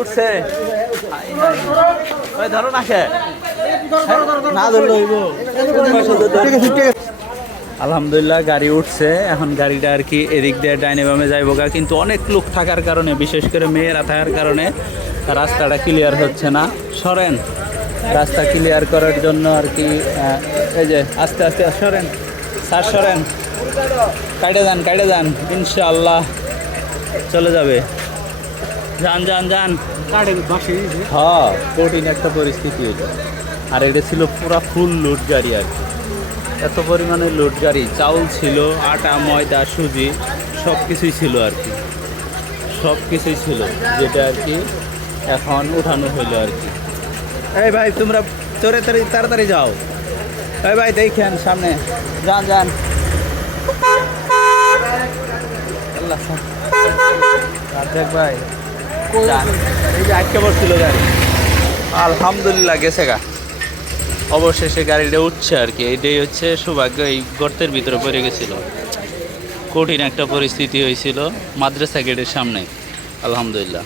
উঠছে? আই নাই। ওই ধরো না না ধরলে হইব। আলহামদুলিল্লাহ গাড়ি উঠছে। এখন গাড়িটা আর কি এদিক দিয়ে ডাইনে বামে যাইব গা। কিন্তু অনেক লোক থাকার কারণে বিশেষ করে মেয়েরা থাকার কারণে রাস্তাটা ক্লিয়ার হচ্ছে না। সরেন রাস্তা ক্লিয়ার করার জন্য আর কি এই যে আস্তে আস্তে সরেন। স্যার সরেন। কাইটে যান কাইটে যান। ইনশাআল্লাহ চলে যাবে। যান যান যান হ্যাঁ কঠিন একটা পরিস্থিতি এটা। আর এটা ছিল পুরা ফুল লুট গাড়ি আর কি। এত পরিমাণে লুট গাড়ি চাউল ছিল আটা ময়দা সুজি সব কিছুই ছিল আর কি। সব কিছুই ছিল যেটা আর কি এখন উঠানো হইল আর কি। এই ভাই তোমরা চরে তাড়াতাড়ি তাড়াতাড়ি যাও। এই ভাই দেখেন সামনে। যান যান। আল্লাহ ভাই। এই যে আটকে পড়ছিল গাড়ি। আলহামদুলিল্লাহ গেছে গা। অবশেষে গাড়িটা উঠছে আর কি। এটাই হচ্ছে সৌভাগ্য এই গর্তের ভিতরে পড়ে গেছিল। কঠিন একটা পরিস্থিতি হয়েছিল মাদ্রাসা গেটের সামনে। আলহামদুলিল্লাহ।